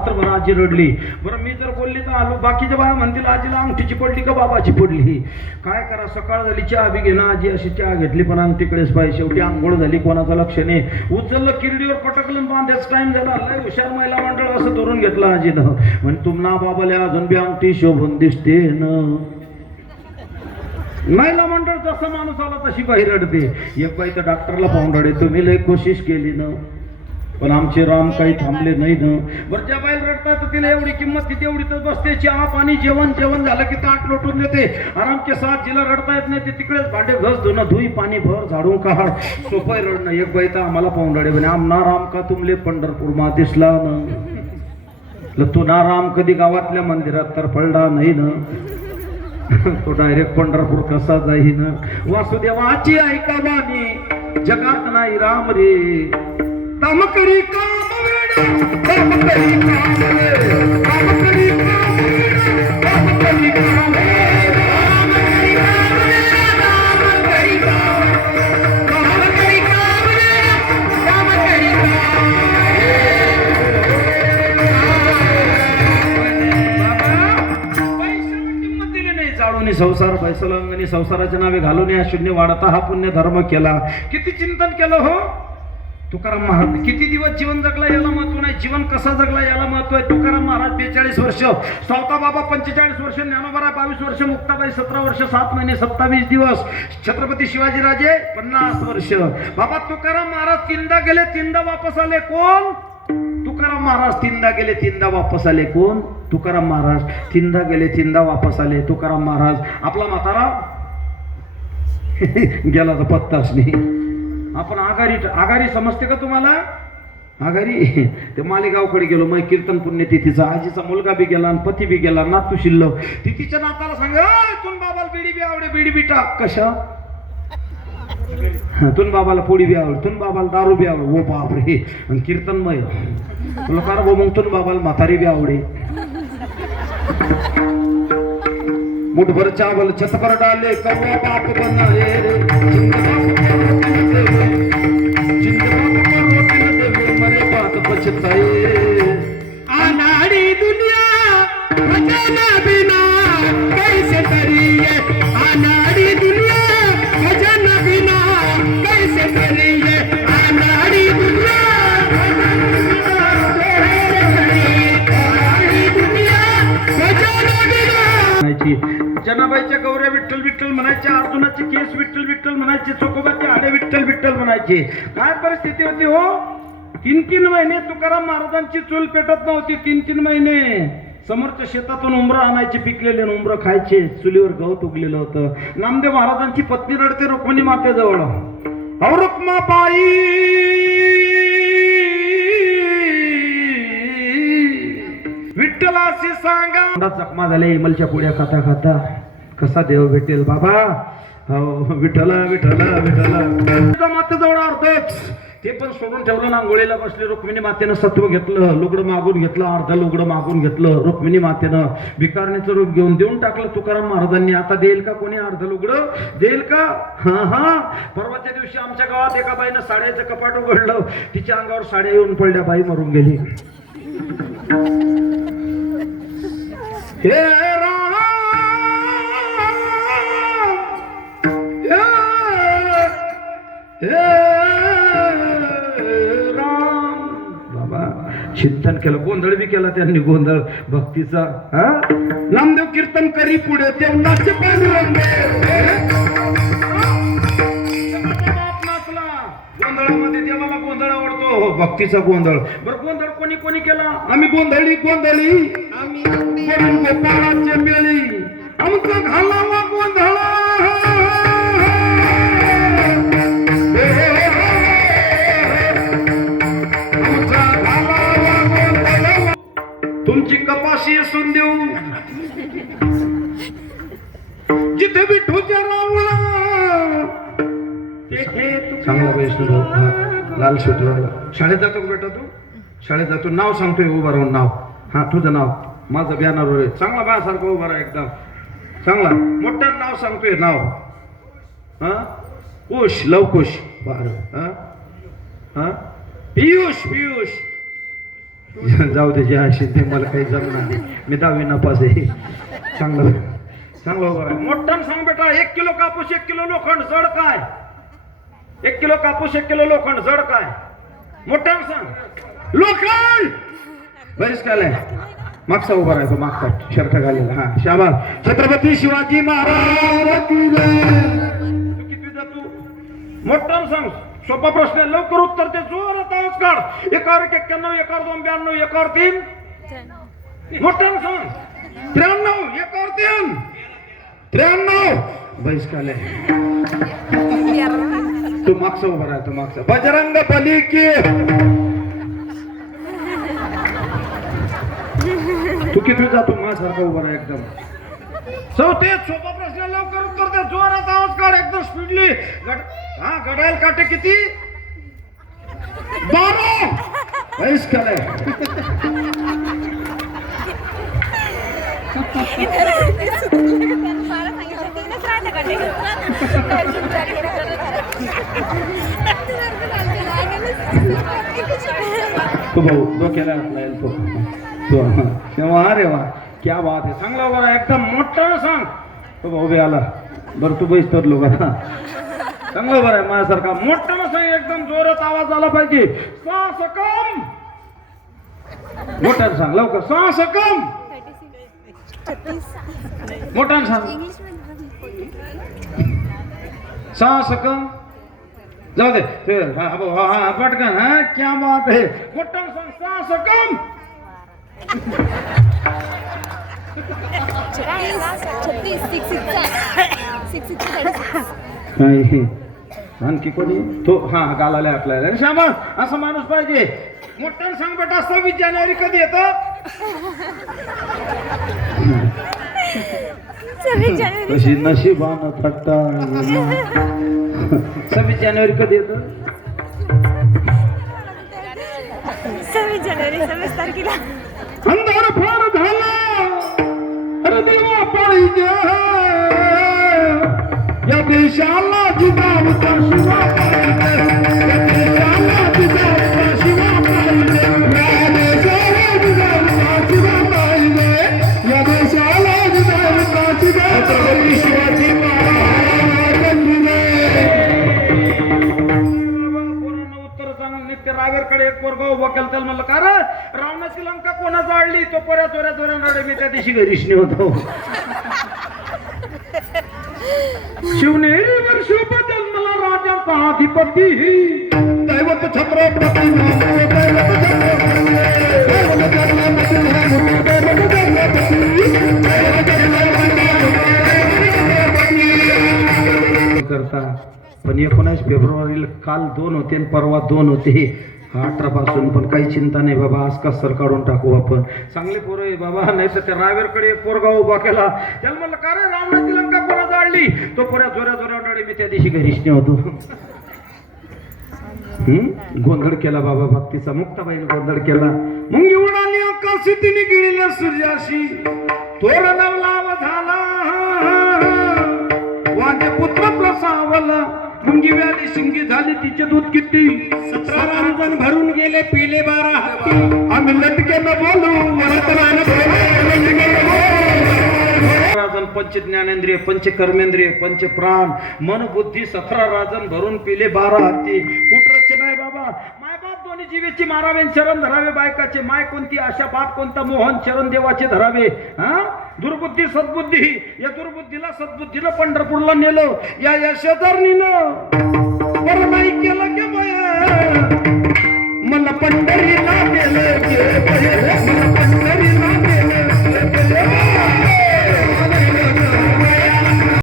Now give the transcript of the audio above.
रात्रभर आजी रडली. बरं मी जर बोलली तर आलो, बाकीच्या बाया म्हणतील आजीला अंगठीची पडली का बाबाची पडली. काय करा, सकाळ झाली चहा बी घेणं, आजी अशी चहा घेतली पण अंगठीकडेच पाहिजे. शेवटी आंघोळ झाली, कोणाचं लक्ष नाही, उचललं किरडीवर पटकलं, बांधायचं टाइम झाला. लय हुशार महिला मंडळ असं धरून घेतलं आजीनं. म्हणजे तुमना बाबाला अजून बी अंगठी शोभून दिसते न. महिला मंडळ जसं माणूस आला तशी बाई रडते. एक बाई तर डॉक्टरला पाहून रडे, तुम्ही लय कोशिश केली ना पण आमचे राम काही थांबले नाही ना. बरं ज्या बाई रडतात तिला एवढी किंमत, ती तेवढीच बसते. चहा पाणी जेवण झालं की ताट लोटून देते आराम के साथ. जिला रडता येत नाही ते तिकडेच भांडे घस धुणं, धुई पाणी भर, झाडून काढ, सोपय रडणं. एक बाई तर आम्हाला पाहून रडे म्हणे, आमना राम का तुमले पंढरपूर मा दिसला ना. तू ना राम कधी गावातल्या मंदिरात तर पडला नाही ना. तो डायरेक्ट पंढरपूर कसा जाईन. वासुदेवाची ऐका वाणी जगात नाही राम रे. काम करी काम वेडा, काम करी काम वेडा, काम करी काम वेडा, काम करी काम वेडा, काम करी काम वेडा, काम करी काम वेडा, काम करी काम वेडा, काम करी काम वेडा. पैशाला किंमत दिली नाही, जाळून संसार पैसा अंगणी संसाराच्या नावे घालून या शून्य वाढता हा पुण्य धर्म केला. किती चिंतन केलं हो तुकाराम महाराज. किती दिवस जीवन जगला याला महत्व नाही, जीवन कसा जगला याला महत्व आहे. तुकाराम महाराज 42 वर्ष, सावता बाबा 45 वर्ष, ज्ञानोबा 22 वर्ष, मुक्ताबाई 17 वर्ष 7 महिने 27 दिवस, छत्रपती शिवाजीराजे 50 वर्ष. बाबा तुकाराम महाराज तीनदा गेले, तीनदा वापस आले. कोण? तुकाराम महाराज तीनदा गेले, तीनदा वापस आले. कोण? तुकाराम महाराज तीनदा गेले, तीनदा वापस आले. तुकाराम महाराज. आपला म्हातारा गेला तर पत्ताच नाही. आपण आघारी समजते का तुम्हाला? आघारी ते मालेगावकडे गेलो, मग कीर्तन पुण्यतिथीचा. आजीचा मुलगा बी गेला, पती बी गेला, नातू शिल्लक. ती तिच्या नाताला सांग, तुन बाबाला बिडी बी आवडे, बिडी बी टाक. कशा? तुन बाबाला पोळी बी आवड, तुन बाबाला दारू बी आवड. ओ बापरे. आणि कीर्तनमय तुला कार मग तुन बाबाला म्हातारी बी आवडे. मुठभर चावल छत पर डाले, कौवा बाप बनाए रे. मरे बात पछताए. अनाड़ी दुनिया खजाना बिना कैसे करिए. अनाड़ी दुनिया खजाना बिना कैसे करिए. अनाड़ी दुनिया खजाना बिना. जनाबाईच्या गौऱ्या विठ्ठल विठ्ठल म्हणायच्या, अर्जुनाचे केस विठ्ठल विठ्ठल म्हणायचे, चोकोबाचे हाडे विठ्ठल विठ्ठल म्हणायचे. काय परिस्थिती होती हो. 3 महिने तुकाराम महाराजांची चूल पेटत नव्हती. 3 महिने समोरच्या शेतातून उंबरं आणायचे, पिकलेले उंबरं खायचे. चुलीवर गवत उगलेलं होतं. नामदेव महाराजांची पत्नी रडते रुक्मिणी मातेजवळ. अहो रुक्माबाई, विठ्ठलाशी सांगा. जखमा झाले इमलच्या पुड्या खाता खाता. कसा देव भेटेल बाबा. हो विठ्ठला विठ्ठला विठ्ठला. मातेजवळ अर्धच ते पण सोडून ठेवलं. नांगोळीला बसले. रुक्मिणी मातेनं सत्व घेतलं, लुगडं मागून घेतलं, अर्ध लुगडं मागून घेतलं. रुक्मिणी मातेनं भिकारणीचं रूप घेऊन देऊन टाकलं तुकाराम महाराजांनी. आता देईल का कोणी अर्ध लुगडं? देईल का? हा. परवाच्या दिवशी आमच्या गावात एका बाईनं साड्याचं कपाट उघडलं. तिच्या अंगावर साड्या येऊन पडल्या, बाई मरून गेली. हे राम, हे राम. बाबा चिंतन केलं, गोंधळ बी केला त्यांनी, गोंधळ भक्तीचा. नामदेव कीर्तन करी पुढे देवनाचे गोंधळामध्ये देवाला गोंधळ आवडतो, भक्तीचा गोंधळ. बरं गोंधळ कोणी कोणी केला? आम्ही गोंधळी आम्ही गोपाळाचे मेळी, आमचा घालावा गोंधळ. तुमची कपाशी असून देऊ जिथे विठूच्या रावळा. चांगला वैष्णव लाल शेटराला. शाळेत जातो का बेटा तू? शाळेत जातो. नाव सांगतोय उभा राहून. नाव? हा तुझं नाव. माझं बॅनर आहे. चांगला बायासारखं उभा राहा एकदम चांगला. मोठं नाव सांगतोय. नाव? हा कुश, लवकुश. बरं. हा पियुष. जाऊ दे जे असेल ते मला काही जमणार नाही. मी 10वी नापास आहे. चांगलं चांगलं उभं आहे. मोठ्यानं सांग बेटा, 1 किलो कापूस 1 किलो लोखंड जड काय? 1 किलो कापूस 1 किलो लोखंड जड काय? मोठ्यानं सांग. लोखंड. बरीच काय मागचा उभा राहायचो, मागचा शर्ट घालेला. हा शाबास. छत्रपती शिवाजी महाराज की जय. तू किती तू मोठ्यानं सांग. सोपा प्रश्न आहे, लवकर उत्तर दे. जोरात आवाज काढ. 1 91 1 2 92 1 3. मोठ्यानं सांग. 93 1 3 93. बरीच काय तू मागचा उभा राहतो, मागचा. बजरंग बली की. तू किती जातो माझ्यासारखा उभा राहा एकदम. चौथे सोपा प्रश्न, लवकर उत्तर दे. जोरात आवाज काढ, एकदम स्पीडली. हा घड्याळ काटे किती? 12. बरीच काय तू भाऊ डोक्याला लागेल तो तेव्हा. अरे वा क्या बात आहे. चांगला बरं एकदम मोठा सांग. तो भाऊ बी आला. बरं तू बैस तर लोक. चांगलं बरं आहे माझ्यासारखा मोठा सांग. एकदम जोरात आवाज आला पाहिजे. श्वास कम. मोठ्यानं सांग लवकर. श्वास कम. मोठ्यानं सांग. श्वास कम. जाऊ दे. हा हा पटकन. हा क्या बात आहे. मोठ्यानं सांग. श्वास कम. आणखी कोणी तो. हा गालाला आपल्याला श्यामा असा माणूस पाहिजे. मोठ्यानं सांग बेटा. 26 जानेवारी कधी येतं? 26 जानेवारी. कशी नशिबानं फटका. 26 जानेवारी कधी येतं? 26 जानेवारी 26 तारखेला. अंधार फार झाला. अरे देवा पाहिजे या देशाला जिजाऊचा शिवा पाहिजे. या देशाला जिजाऊचा शिवा पाहिजे. या देशाला जिजाऊचा शिवा पाहिजे. या देशाला जिजाऊचा शिवा. छत्रपती शिवाजी महाराज की जय. उत्तर चांगलं नित्य. रावेरकडे एक पोरगा उभा केला. त्याला म्हणलं का रे रावणाची लंका कोणा जाळली? तो पोऱ्या चोऱ्या चोऱ्या मी त्या दिवशी घरीच होतो. शिवनेरीवर शुभ जन्मला राजाचा अधिपती. दैवत छत्रपती करता. पण 19 फेब्रुवारीला काल 2 होते आणि परवा 2 होते. 18 पासून. पण काही चिंता नाही बाबा. आज कसर काढून टाकू आपण. चांगले पोरं आहे बाबा. नाही तर त्या रावेरकडे एक पोरगा उभा केला. त्याला म्हणलं का रे रावणाची लंका कोणा जाळली? तो पोऱ्या जोऱ्या जोऱ्या मी त्या दिवशी घरीच होतो. गोंधळ केला बाबा भक्तीचा. मुक्ताबाईने गोंधळ केला. मुंगी उडाली आकाशी तिने गिळल्या सूर्याशी. तोरण लाव झाला वाजे पुत्र प्रसावला. मुंगी व्याली शिंगी झाली तिचे दूध किती. 17 रांजण भरून गेले पिले 12 हत्ती. आम्ही लटके न बोलू वरतमान राजन. पंच ज्ञानेंद्रिय पंच कर्मेंद्रिय पंच प्राण मन बुद्धी 17 राजन भरून पिले 12 हत्ती. कुठरचे नाही बाबा. माय बाप दोन्ही जीवेची मारावे चरण धरावे बायकाचे. माय कोणती आशा बाप कोणता मोहन चरण देवाचे धरावे. हा दुर्बुद्धी सद्बुद्धी. या दुर्बुद्धीला सद्बुद्धीला पंढरपूरला नेलं. या यशोधरणीनं बरं नाही केलं की मला पंढरीला नेलं.